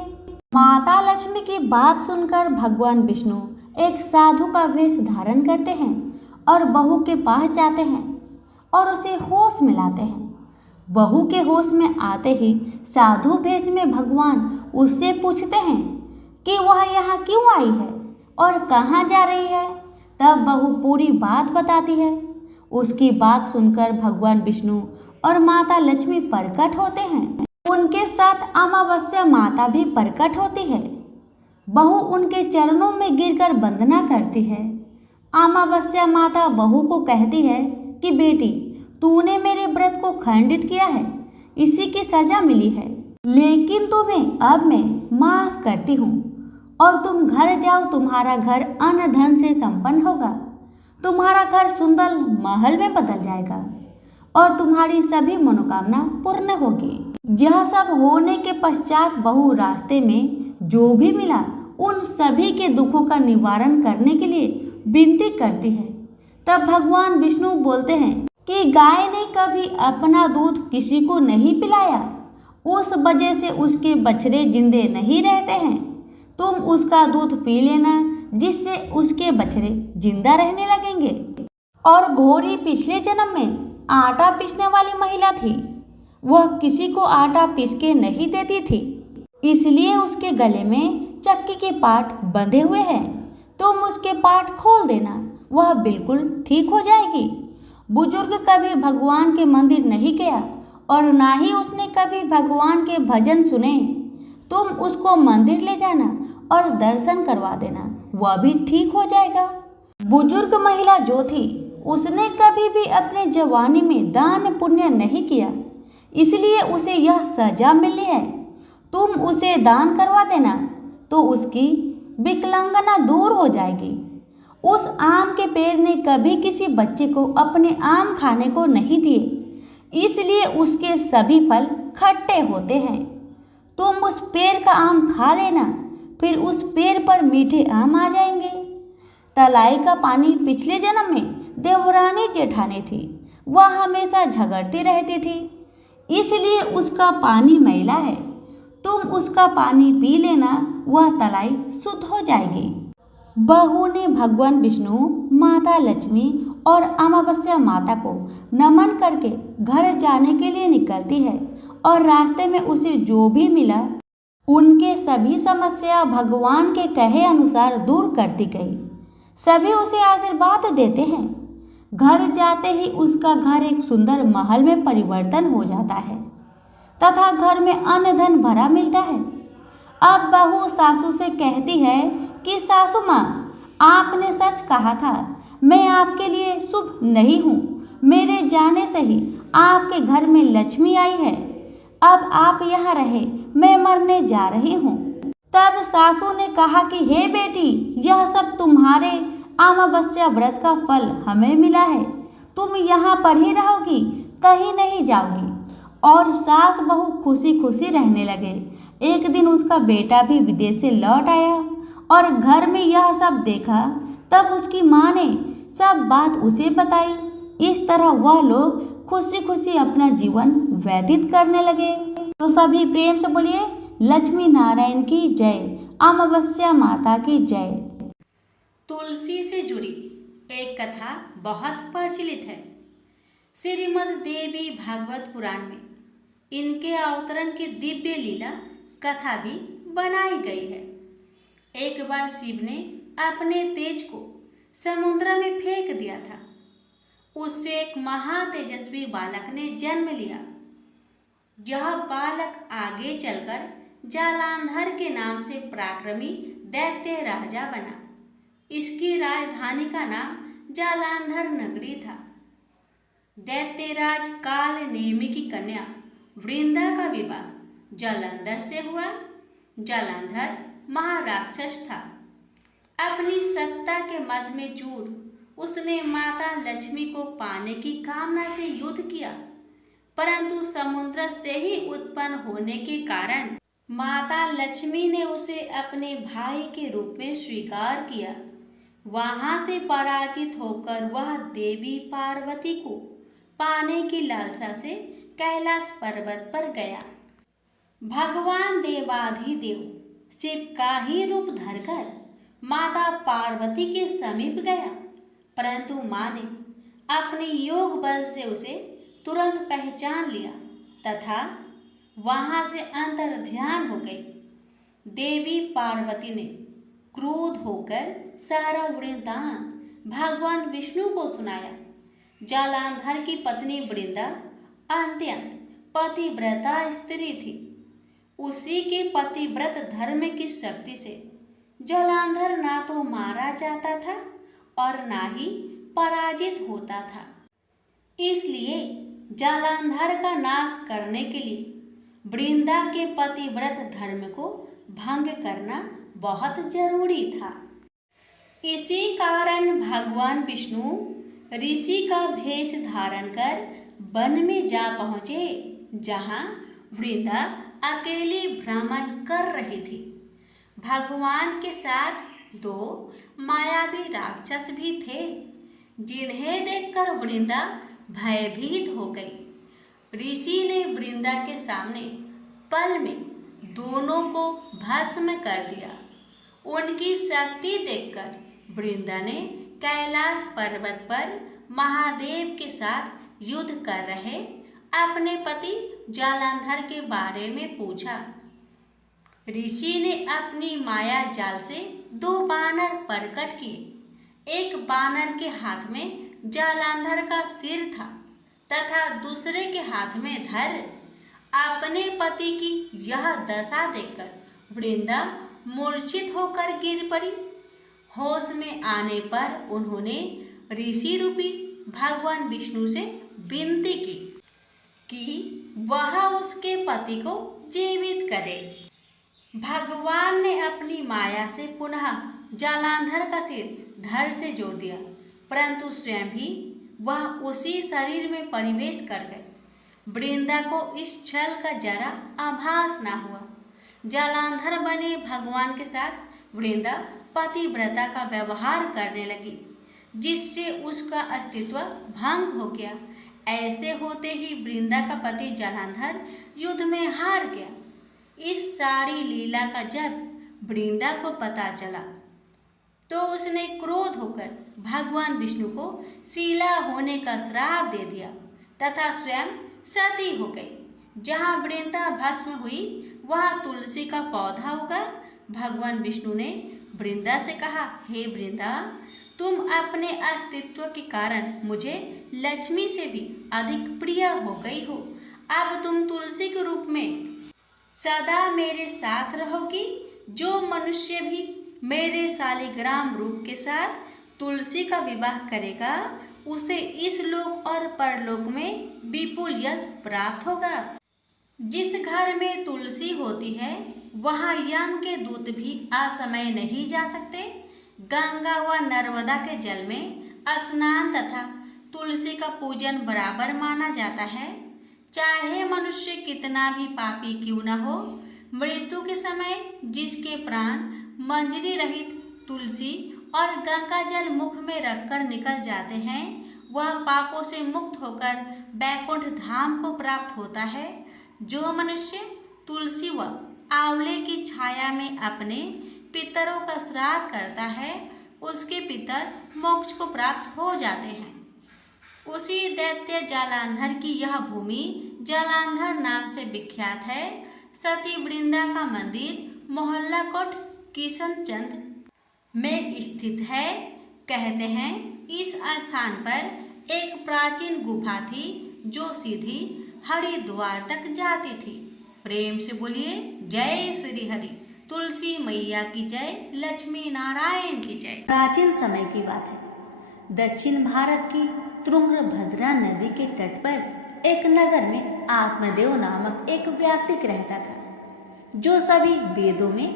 माता लक्ष्मी की बात सुनकर भगवान विष्णु एक साधु का वेश धारण करते हैं और बहू के पास जाते हैं और उसे होश में लाते हैं। बहू के होश में आते ही साधु भेष में भगवान उससे पूछते हैं कि वह यहाँ क्यों आई है और कहाँ जा रही है। तब बहू पूरी बात बताती है। उसकी बात सुनकर भगवान विष्णु और माता लक्ष्मी प्रकट होते हैं। उनके साथ अमावस्या माता भी प्रकट होती है। बहू उनके चरणों में गिरकर वंदना करती है। अमावस्या माता बहू को कहती है कि बेटी, तूने मेरे व्रत को खंडित किया है, इसी की सजा मिली है, लेकिन तुम्हें अब मैं माफ करती हूँ और तुम घर जाओ। तुम्हारा घर अन्न धन से संपन्न होगा, तुम्हारा घर सुंदर महल में बदल जाएगा और तुम्हारी सभी मनोकामना पूर्ण होगी। यह सब होने के पश्चात बहू रास्ते में जो भी मिला उन सभी के दुखों का निवारण करने के लिए विनती करती है। तब भगवान विष्णु बोलते हैं कि गाय ने कभी अपना दूध किसी को नहीं पिलाया, उस वजह से उसके बछड़े जिंदे नहीं रहते हैं। तुम उसका दूध पी लेना, जिससे उसके बछड़े जिंदा रहने लगेंगे। और घोड़ी पिछले जन्म में आटा पीसने वाली महिला थी। वह किसी को आटा पीस के नहीं देती थी, इसलिए उसके गले में चक्की के पाट बंधे हुए हैं। तुम उसके पाट खोल देना, वह बिल्कुल ठीक हो जाएगी। बुजुर्ग कभी भगवान के मंदिर नहीं गया और ना ही उसने कभी भगवान के भजन सुने। तुम उसको मंदिर ले जाना और दर्शन करवा देना, वह भी ठीक हो जाएगा। बुजुर्ग महिला जो थी उसने कभी भी अपने जवानी में दान पुण्य नहीं किया, इसलिए उसे यह सजा मिली है। तुम उसे दान करवा देना तो उसकी विकलांगना दूर हो जाएगी। उस आम के पेड़ ने कभी किसी बच्चे को अपने आम खाने को नहीं दिए, इसलिए उसके सभी फल खट्टे होते हैं। तुम उस पेड़ का आम खा लेना, फिर उस पेड़ पर मीठे आम आ जाएंगे। तलाई का पानी पिछले जन्म में देवरानी जेठानी थी, वह हमेशा झगड़ती रहती थी, इसलिए उसका पानी मैला है। तुम उसका पानी पी लेना, वह तलाई शुद्ध हो जाएगी। बहू ने भगवान विष्णु, माता लक्ष्मी और अमावस्या माता को नमन करके घर जाने के लिए निकलती है और रास्ते में उसे जो भी मिला उनके सभी समस्या भगवान के कहे अनुसार दूर करती गई। सभी उसे आशीर्वाद देते हैं। घर जाते ही उसका घर एक सुंदर महल में परिवर्तन हो जाता है तथा घर में अन्न धन भरा मिलता है। अब बहू सासू से कहती है कि सासू माँ, आपने सच कहा था, मैं आपके लिए शुभ नहीं हूँ। मेरे जाने से ही आपके घर में लक्ष्मी आई है। अब आप यहाँ रहे, मैं मरने जा रही हूँ। तब सासू ने कहा कि हे बेटी, यह सब तुम्हारे अमावस्या व्रत का फल हमें मिला है। तुम यहाँ पर ही रहोगी, कहीं नहीं जाओगी। और सास बहू खुशी खुशी रहने लगे। एक दिन उसका बेटा भी विदेश से लौट आया और घर में यह सब देखा। तब उसकी माँ ने सब बात उसे बताई। इस तरह वह लोग खुशी खुशी अपना जीवन व्यतीत करने लगे। तो सभी प्रेम से बोलिए लक्ष्मी नारायण की जय, अमावस्या माता की जय। तुलसी से जुड़ी एक कथा बहुत प्रचलित है। श्रीमद् देवी भागवत पुराण में इनके अवतरण की दिव्य लीला कथा भी बनाई गई है। एक बार शिव ने अपने तेज को समुद्र में फेंक दिया था। उससे एक महातेजस्वी बालक ने जन्म लिया। यह बालक आगे चलकर जालांधर के नाम से पराक्रमी दैत्य राजा बना। इसकी राजधानी का नाम जालांधर नगरी था। दैत्यराज काल नेमि की कन्या वृंदा का विवाह जालंधर से हुआ। जालंधर महाराक्षस था। अपनी सत्ता के मद में चूर उसने माता लक्ष्मी को पाने की कामना से युद्ध किया, परंतु समुद्र से ही उत्पन्न होने के कारण माता लक्ष्मी ने उसे अपने भाई के रूप में स्वीकार किया। वहां से पराजित होकर वह देवी पार्वती को पाने की लालसा से कैलाश पर्वत पर गया। भगवान देवाधिदेव शिव का ही रूप धरकर माता पार्वती के समीप गया, परंतु मां ने अपने योग बल से उसे तुरंत पहचान लिया तथा वहां से अंतर्ध्यान हो गई। देवी पार्वती ने क्रोध होकर सारा वृत्तांत भगवान विष्णु को सुनाया। जालांधर की पत्नी वृंदा अत्यंत पतिव्रता स्त्री थी। उसी के पतिव्रत धर्म की शक्ति से जालांधर ना तो मारा जाता था और ना ही पराजित होता था। इसलिए जालांधर का नाश करने के लिए वृंदा के पतिव्रत धर्म को भंग करना बहुत जरूरी था। इसी कारण भगवान विष्णु ऋषि का भेष धारण कर वन में जा पहुँचे, जहाँ वृंदा अकेली भ्रमण कर रही थी। भगवान के साथ दो मायावी राक्षस भी थे, जिन्हें देखकर वृंदा भयभीत हो गई। ऋषि ने वृंदा के सामने पल में दोनों को भस्म कर दिया। उनकी शक्ति देखकर वृंदा ने कैलाश पर्वत पर महादेव के साथ युद्ध कर रहे अपने पति जालंधर के बारे में पूछा। ऋषि ने अपनी माया जाल से दो बानर प्रकट किए। एक बानर के हाथ में जालंधर का सिर था तथा दूसरे के हाथ में धर। अपने पति की यह दशा देखकर वृंदा मूर्छित होकर गिर पड़ी। होश में आने पर उन्होंने ऋषि रूपी भगवान विष्णु से विनती की कि वह उसके पति को जीवित करे। भगवान ने अपनी माया से पुनः जालंधर का सिर धड़ से जोड़ दिया, परंतु स्वयं भी वह उसी शरीर में प्रवेश कर गए। वृंदा को इस छल का जरा आभास न हुआ। जालंधर बने भगवान के साथ वृंदा पतिव्रता का व्यवहार करने लगी, जिससे उसका अस्तित्व भंग हो गया। ऐसे होते ही वृंदा का पति जालंधर युद्ध में हार गया। इस सारी लीला का जब वृंदा को पता चला तो उसने क्रोध होकर भगवान विष्णु को शीला होने का श्राप दे दिया तथा स्वयं सती हो गई। जहाँ वृंदा भस्म हुई वहाँ तुलसी का पौधा उगा। भगवान विष्णु ने वृंदा से कहा, हे वृंदा, तुम अपने अस्तित्व के कारण मुझे लक्ष्मी से भी अधिक प्रिय हो गई हो। अब तुम तुलसी के रूप में सदा मेरे साथ रहोगी। जो मनुष्य भी मेरे शालिग्राम रूप के साथ तुलसी का विवाह करेगा उसे इस लोक और परलोक में विपुल यश प्राप्त होगा। जिस घर में तुलसी होती है वहाँ यम के दूत भी असमय नहीं जा सकते। गंगा व नर्मदा के जल में स्नान तथा तुलसी का पूजन बराबर माना जाता है। चाहे मनुष्य कितना भी पापी क्यों न हो, मृत्यु के समय जिसके प्राण मंजरी रहित तुलसी और गंगा जल मुख में रखकर निकल जाते हैं वह पापों से मुक्त होकर बैकुंठ धाम को प्राप्त होता है। जो मनुष्य तुलसी व आंवले की छाया में अपने पितरों का श्राद्ध करता है उसके पितर मोक्ष को प्राप्त हो जाते हैं। उसी दैत्य जालंधर की यह भूमि जालंधर नाम से विख्यात है। सती वृंदा का मंदिर मोहल्ला कोट किशनचंद में स्थित है। कहते हैं इस स्थान पर एक प्राचीन गुफा थी जो सीधी हरिद्वार तक जाती थी। प्रेम से बोलिए जय श्री हरि। तुलसी मैया की जय, लक्ष्मी नारायण की जय। प्राचीन समय की बात है। दक्षिण भारत की तुंगभद्रा नदी के तट पर एक नगर में आत्मदेव नामक एक व्यक्ति रहता था जो सभी वेदों में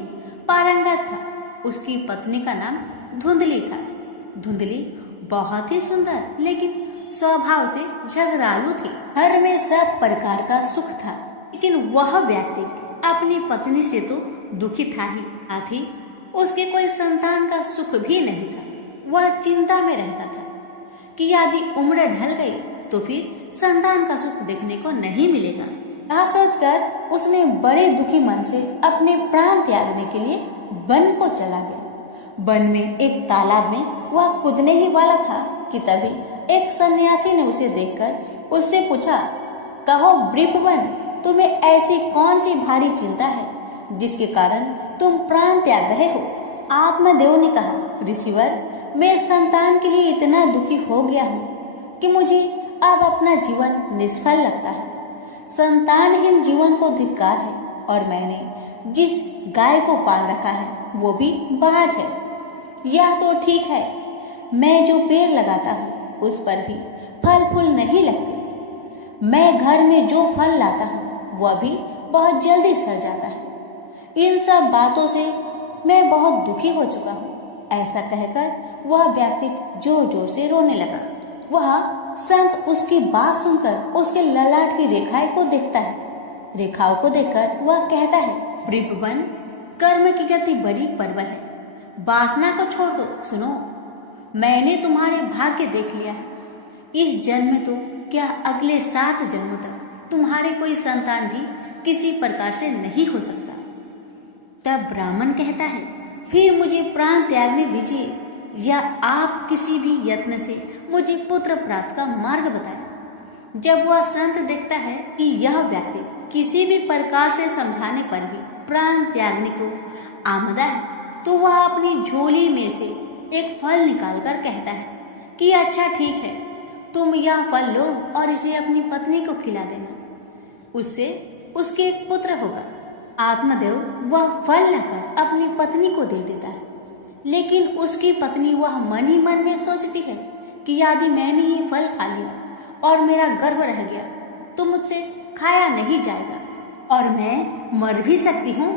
पारंगत था। उसकी पत्नी का नाम धुंधली था। धुंधली बहुत ही सुंदर लेकिन स्वभाव से झगड़ालू थी। घर में सब प्रकार का सुख था लेकिन वह व्यक्ति अपनी पत्नी से तो दुखी था ही, साथ ही उसके कोई संतान का सुख भी नहीं था। वह चिंता में रहता था कि यदि उम्र ढल गई तो फिर संतान का सुख देखने को नहीं मिलेगा। यह सोचकर उसने बड़े दुखी मन से अपने प्राण त्यागने के लिए वन को चला गया। वन में एक तालाब में वह कूदने ही वाला था कि तभी एक सन्यासी ने उसे देखकर उससे पूछा, कहो ब्रीपवन, तुम्हें ऐसी कौन सी भारी चिंता है जिसके कारण तुम प्राण त्याग रहे हो? आत्मदेव ने कहा, ऋषिवर, मैं संतान के लिए इतना दुखी हो गया हूँ कि मुझे अब अपना जीवन निष्फल लगता है। संतानहीन जीवन को धिक्कार है और मैंने जिस गाय को पाल रखा है वो भी बाज है। यह तो ठीक है, मैं जो पेड़ लगाता हूँ उस पर भी फल फूल नहीं लगते। मैं घर में जो फल लाता हूँ वह भी बहुत जल्दी सड़ जाता है। इन सब बातों से मैं बहुत दुखी हो चुका हूँ। ऐसा कहकर वह व्यक्ति जोर जोर से रोने लगा। वह संत उसकी बात सुनकर उसके ललाट की रेखाएं को देखता है। रेखाओं को देखकर वह कहता है, ब्रीपवन, कर्म की गति बड़ी प्रबल है, वासना को छोड़ दो। सुनो, मैंने तुम्हारे भाग्य देख लिया है। इस जन्म में तो क्या अगले 7 जन्मों तक तुम्हारे कोई संतान भी किसी प्रकार से नहीं हो सकता। तब ब्राह्मण कहता है, फिर मुझे प्राण त्यागने दीजिए या आप किसी भी यत्न से मुझे पुत्र प्राप्त का मार्ग बताएं। जब वह संत देखता है कि यह व्यक्ति किसी भी प्रकार से समझाने पर भी प्राण त्यागने को आमदा है तो वह अपनी झोली में से एक फल निकालकर कहता है कि अच्छा ठीक है, तुम यह फल लो और इसे अपनी पत्नी को खिला देना, उससे उसके एक पुत्र होगा। आत्मदेव वह फल लाकर अपनी पत्नी को दे देता है, लेकिन उसकी पत्नी वह मन ही मन में सोचती है कि यदि मैंने ये फल खा लिया और मेरा गर्भ रह गया तो मुझसे खाया नहीं जाएगा और मैं मर भी सकती हूँ।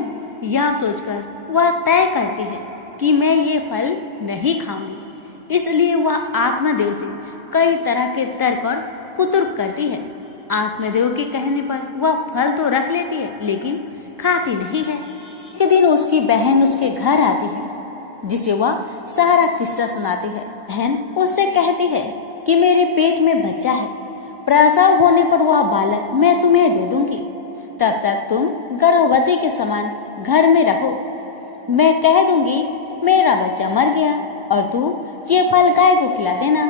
यह सोचकर वह तय करती है कि मैं ये फल नहीं खाऊंगी। इसलिए वह आत्मदेव से कई तरह के तर्क और कुतर्क करती है। आत्मदेव के कहने पर वह फल तो रख लेती है लेकिन खाती नहीं है। एक दिन उसकी बहन उसके घर आती है जिसे वह सारा किस्सा सुनाती है। बहन उससे कहती है कि मेरे पेट में बच्चा है, प्रसव होने पर वह बालक मैं तुम्हें दे दूंगी, तब तक तुम गर्भवती के समान घर में रहो। मैं कह दूंगी मेरा बच्चा मर गया और तू ये फल गाय को खिला देना।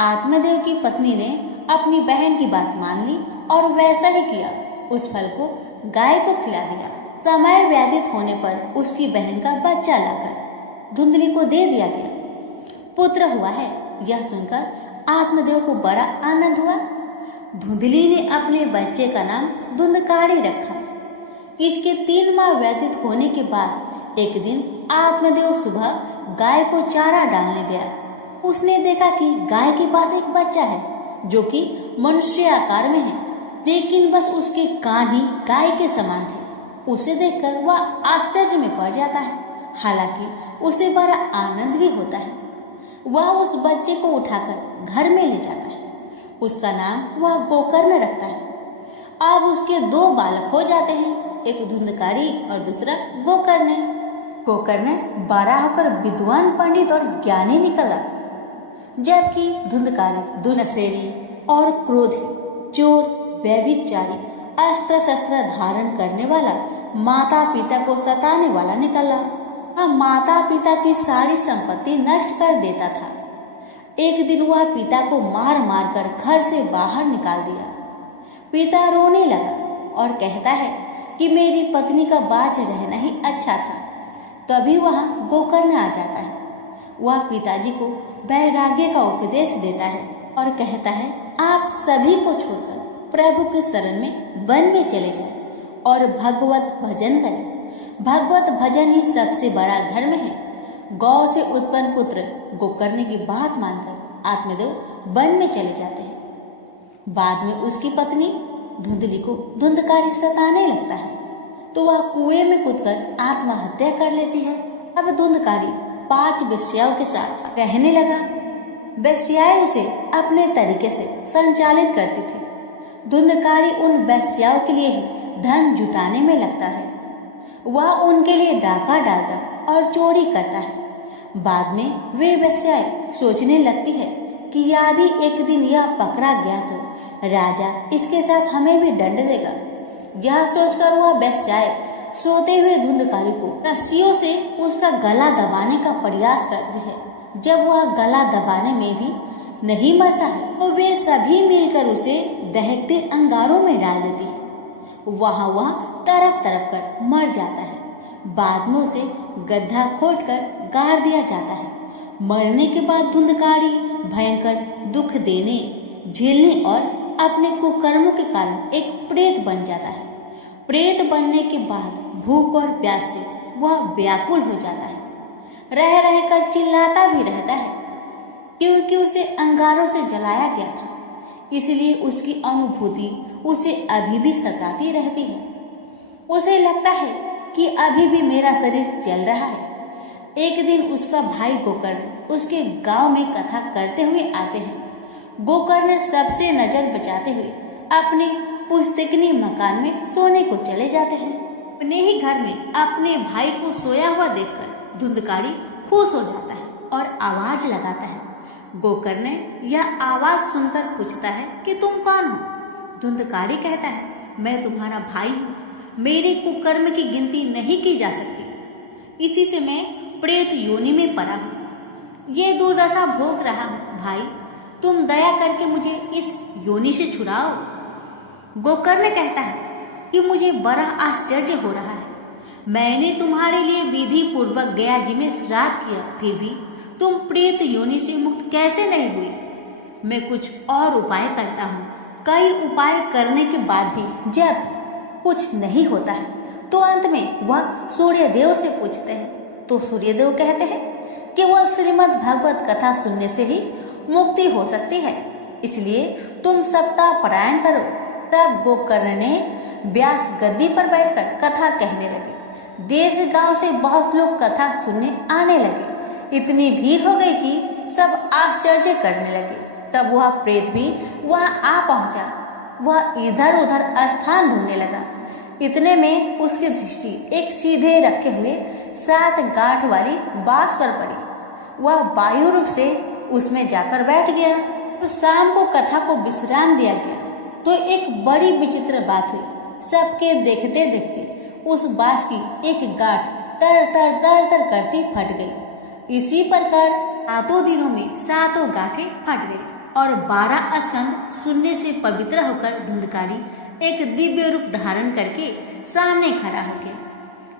आत्मदेव की पत्नी ने अपनी बहन की बात मान ली और वैसा ही किया। उस फल को गाय को खिला दिया। समय व्यतीत होने पर उसकी बहन का बच्चा लाकर धुंधली को दे दिया गया। पुत्र हुआ है, यह सुनकर आत्मदेव को बड़ा आनंद हुआ। धुंधली ने अपने बच्चे का नाम धुंधकारी रखा। इसके 3 माह व्यतीत होने के बाद एक दिन आत्मदेव सुबह गाय को चारा डालने गया। उसने देखा कि गाय के पास एक बच्चा है जो कि मनुष्य आकार में है, लेकिन बस उसके कान ही गाय के समान थे। उसे देखकर वह आश्चर्य में पड़ जाता है, हालांकि उसे बड़ा आनंद भी होता है। वह उस बच्चे को उठाकर घर में ले जाता है। उसका नाम वह गोकर्ण रखता है। अब उसके 2 बालक हो जाते हैं, एक धुंधकारी और दूसरा गोकर्ण। गोकर्ण बड़ा होकर विद्वान, पंडित और ज्ञानी निकला। जबकि धुंधकारी, दुनसेरी और क्रोधी, चोर, व्यभिचारी, अस्त्र शस्त्र धारण करने वाला, माता पिता को सताने वाला निकला। वह माता पिता की सारी संपत्ति नष्ट कर देता था। एक दिन वह पिता को मार मार कर घर से बाहर निकाल दिया। पिता रोने लगा और कहता है कि मेरी पत्नी का बाँच रहना ही अच्छा था। तभी वहाँ गोकर्ण आ जाता है। वह पिताजी को वैराग्य का उपदेश देता है और कहता है, आप सभी को छोड़कर प्रभु के शरण में वन में चले जाएं और भगवत भजन करें। भगवत भजन ही सबसे बड़ा धर्म है। गौ से उत्पन्न पुत्र गोकर्ण की बात मानकर आत्मदेव वन में चले जाते हैं। बाद में उसकी पत्नी धुंधली को धुंधकारी सताने लगता है तो वह कुएं में कूदकर आत्महत्या कर लेती है। अब धुंधकारी 5 वेश्याओं के साथ रहने लगा। वेश्याएं उसे अपने तरीके से संचालित करती थी। धुंधकारी उन वेश्याओं के लिए ही धन जुटाने में लगता है। वह उनके लिए डाका डालता और चोरी करता है। बाद में वे वेश्याएं सोचने लगती है कि यदि एक दिन यह पकड़ा गया तो राजा इसके साथ हमें भी दंड देगा। यह सोचकर वह वेश्याएं सोते हुए धुंधकारी को रस्सियों से उसका गला दबाने का प्रयास करती है। जब वह गला दबाने में भी नहीं मरता है तो वे सभी मिलकर उसे दहकते अंगारों में डाल देती है। वहाँ वह तड़प तड़प कर मर जाता है। बाद में उसे गड्ढा खोदकर गाड़ दिया जाता है। मरने के बाद धुंधकारी भयंकर दुख देने, झेलने और अपने कुकर्मों के कारण एक प्रेत बन जाता है। प्रेत बनने के बाद भूख और प्यास से वह व्याकुल हो जाता है। रह रहकर चिल्लाता भी रहता है क्योंकि उसे अंगारों से जलाया गया था। इसलिए उसकी अनुभूति उसे अभी भी सताती रहती है। उसे लगता है कि अभी भी मेरा शरीर जल रहा है। एक दिन उसका भाई गोकर्ण उसके गांव में कथा करते हुए आते हैं। गोकर्ण सबसे नजर बचाते हुए अपने पुस्तकनी मकान में सोने को चले जाते हैं। अपने ही घर में अपने भाई को सोया हुआ देखकर धुंधकारी खुश हो जाता है और आवाज लगाता है। गोकर्ण यह आवाज सुनकर पूछता है कि तुम कौन हो? धुंधकारी कहता है, मैं तुम्हारा भाई हूँ। मेरे कुकर्म की गिनती नहीं की जा सकती। इसी से मैं प्रेत योनि में पड़ा हूँ। ये दुर्दशा भोग रहा हूँ। भाई, तुम दया करके मुझे इस योनि से छुड़ाओ। गोकर्ण कहता है कि मुझे बड़ा आश्चर्य हो रहा है। मैंने तुम्हारे लिए विधि पूर्वक गया जी में श्राद्ध किया, फिर भी तुम प्रेत योनि से मुक्त कैसे नहीं हुए? मैं कुछ और उपाय करता हूँ। कई उपाय करने के बाद भी जब कुछ नहीं होता है तो अंत में वह सूर्यदेव से पूछते हैं तो सूर्यदेव कहते हैं कि वह श्रीमद् भागवत कथा सुनने से ही मुक्ति हो सकती है। इसलिए तुम सप्ताह पारायण करो। तब गोकर्ण ने व्यास गद्दी पर बैठकर कथा कहने लगे। देश गांव से बहुत लोग कथा सुनने आने लगे। इतनी भीड़ हो गई कि सब आश्चर्य करने लगे। तब वह प्रेत भी वहां आ पहुंचा। वह इधर उधर स्थान ढूंढने लगा। इतने में उसकी दृष्टि एक सीधे रखे हुए 7 गांठ वाली बांस पर पड़ी। वह वायु रूप से उसमें जाकर बैठ गया। तो शाम को कथा को विश्राम दिया गया तो एक बड़ी विचित्र बात हुई। सबके देखते देखते उस बांस की एक गांठ तर तर तर तर करती फट गई। इसी प्रकार 7 दिनों में 7 गांठें फट गई और 12 स्कंद सुनने से पवित्र होकर धुंधकारी एक दिव्य रूप धारण करके सामने खड़ा हो गया।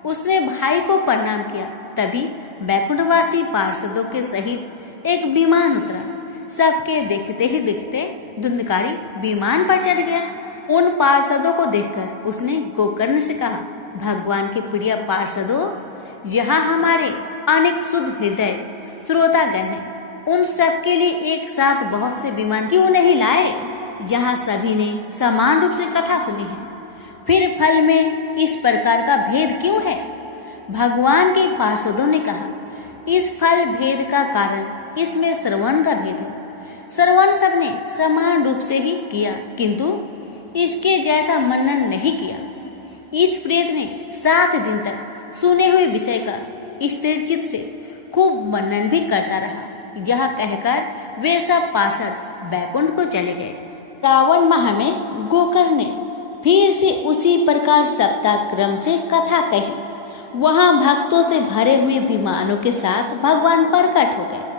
उसने भाई को प्रणाम किया। तभी बैकुंठवासी पार्षदों के सहित एक विमान उतरा। सबके देखते ही देखते धुंधकारी विमान पर चढ़ गया। उन पार्षदों को देखकर उसने गोकर्ण से कहा, भगवान के प्रिय पार्षदों, यहाँ हमारे अनेक शुद्ध हृदय श्रोतागण हैं। उन सब के लिए एक साथ बहुत से विमान क्यों नहीं लाए? यहाँ सभी ने समान रूप से कथा सुनी है, फिर फल में इस प्रकार का भेद क्यों है? भगवान के पार्षदों ने कहा, इस फल भेद का कारण इसमें श्रवण का भेद है। श्रवण सबने समान रूप से ही किया, किंतु इसके जैसा मनन नहीं किया। इस प्रेत ने 7 दिन तक सुने हुए विषय का स्थिर चित्त से खूब मनन भी करता रहा। यह कहकर वे सब पार्षद बैकुंठ को चले गए। श्रावण माह में गोकर्ण ने फिर से उसी प्रकार सप्ताह क्रम से कथा कही। वहां भक्तों से भरे हुए विमानों के साथ भगवान प्रकट हो गए।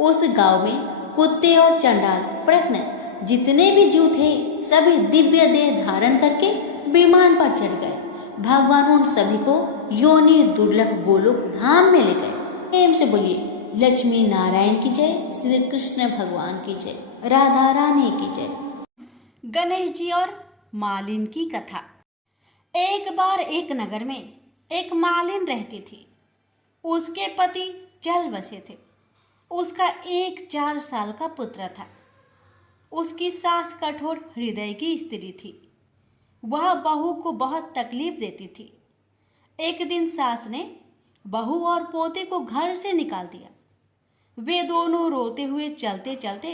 उस गांव में कुत्ते और चंडाल प्रश्न जितने भी जीव थे सभी दिव्य देह धारण करके विमान पर चढ़ गए। भगवान उन सभी को योनि दुर्लभ गोलोक धाम में ले गए। प्रेम से बोलिए लक्ष्मी नारायण की जय, श्री कृष्ण भगवान की जय, राधा रानी की जय। गणेश जी और मालिन की कथा। एक बार एक नगर में एक मालिन रहती थी। उसके पति चल बसे थे। उसका एक 4 साल का पुत्र था। उसकी सास कठोर हृदय की स्त्री थी। वह बहू को बहुत तकलीफ देती थी। एक दिन सास ने बहू और पोते को घर से निकाल दिया। वे दोनों रोते हुए चलते चलते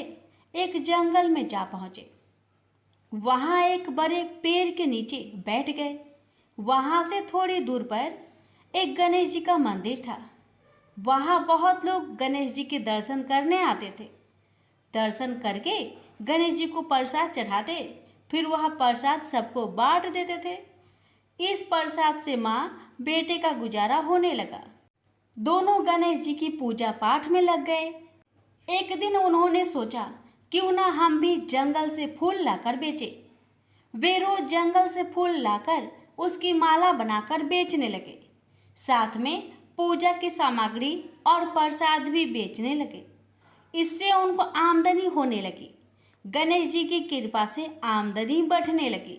एक जंगल में जा पहुंचे। वहां एक बड़े पेड़ के नीचे बैठ गए। वहां से थोड़ी दूर पर एक गणेश जी का मंदिर था। वहां बहुत लोग गणेश जी के दर्शन करने आते थे। दर्शन करके गणेश जी को प्रसाद चढ़ाते, फिर वह प्रसाद सबको बांट देते थे। इस प्रसाद से माँ बेटे का गुजारा होने लगा। दोनों गणेश जी की पूजा पाठ में लग गए। एक दिन उन्होंने सोचा क्यों ना हम भी जंगल से फूल लाकर बेचें। वे रोज जंगल से फूल लाकर उसकी माला बनाकर बेचने लगे। साथ में पूजा की सामग्री और प्रसाद भी बेचने लगे। इससे उनको आमदनी होने लगी। गणेश जी की कृपा से आमदनी बढ़ने लगी।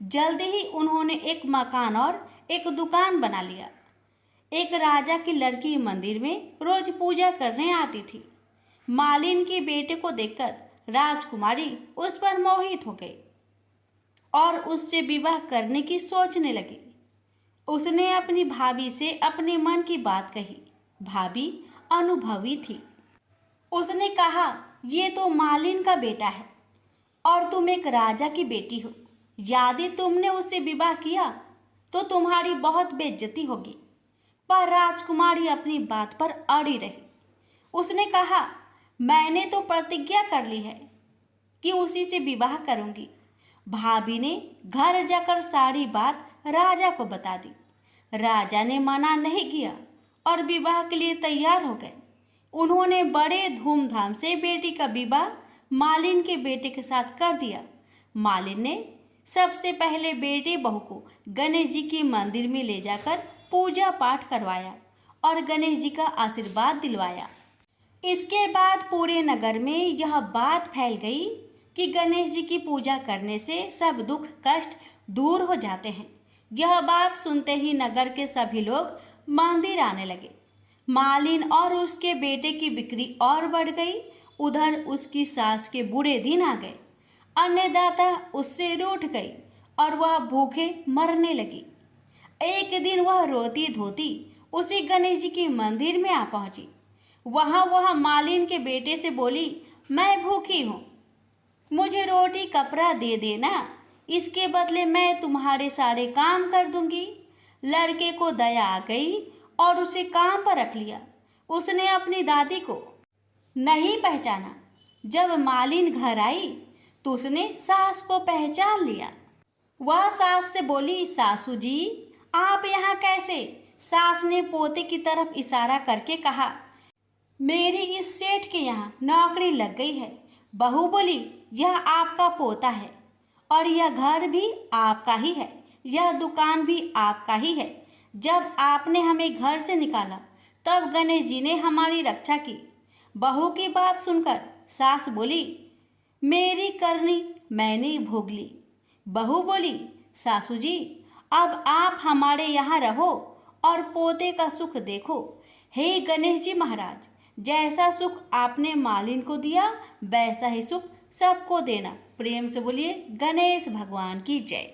जल्दी ही उन्होंने एक मकान और एक दुकान बना लिया। एक राजा की लड़की मंदिर में रोज पूजा करने आती थी। मालिन के बेटे को देखकर राजकुमारी उस पर मोहित हो गई और उससे विवाह करने की सोचने लगी। उसने अपनी भाभी से अपने मन की बात कही। भाभी अनुभवी थी। उसने कहा, ये तो मालिन का बेटा है और तुम एक राजा की बेटी हो। यदि तुमने उससे विवाह किया तो तुम्हारी बहुत बेइज्जती होगी। पर राजकुमारी अपनी बात पर अड़ी रही। उसने कहा, मैंने तो प्रतिज्ञा कर ली है कि उसी से विवाह करूंगी। भाभी ने घर जाकर सारी बात राजा को बता दी। राजा ने मना नहीं किया और विवाह के लिए तैयार हो गए। उन्होंने बड़े धूमधाम से बेटी का विवाह मालिन के बेटे के साथ कर दिया। मालिन ने सबसे पहले बेटे बहू को गणेश जी के मंदिर में ले जाकर पूजा पाठ करवाया और गणेश जी का आशीर्वाद दिलवाया। इसके बाद पूरे नगर में यह बात फैल गई कि गणेश जी की पूजा करने से सब दुख कष्ट दूर हो जाते हैं। यह बात सुनते ही नगर के सभी लोग मंदिर आने लगे। मालिन और उसके बेटे की बिक्री और बढ़ गई। उधर उसकी सास के बुरे दिन आ गए। अन्नदाता उससे रूठ गई और वह भूखे मरने लगी। एक दिन वह रोती धोती उसी गणेश जी के मंदिर में आ पहुंची। वह मालिन के बेटे से बोली, मैं भूखी हूँ, मुझे रोटी कपड़ा दे देना, इसके बदले मैं तुम्हारे सारे काम कर दूंगी। लड़के को दया आ गई और उसे काम पर रख लिया। उसने अपनी दादी को नहीं पहचाना। जब मालिन घर आई तो उसने सास को पहचान लिया। वह सास से बोली, सासू जी आप यहाँ कैसे? सास ने पोते की तरफ इशारा करके कहा, मेरी इस सेठ के यहाँ नौकरी लग गई है। बहू बोली, यह आपका पोता है और यह घर भी आपका ही है, यह दुकान भी आपका ही है। जब आपने हमें घर से निकाला तब गणेश जी ने हमारी रक्षा की। बहू की बात सुनकर सास बोली, मेरी करनी मैंने भोग ली। बहू बोली, सासू जी अब आप हमारे यहाँ रहो और पोते का सुख देखो। हे गणेश जी महाराज, जैसा सुख आपने मालिन को दिया वैसा ही सुख सबको देना। प्रेम से बोलिए गणेश भगवान की जय।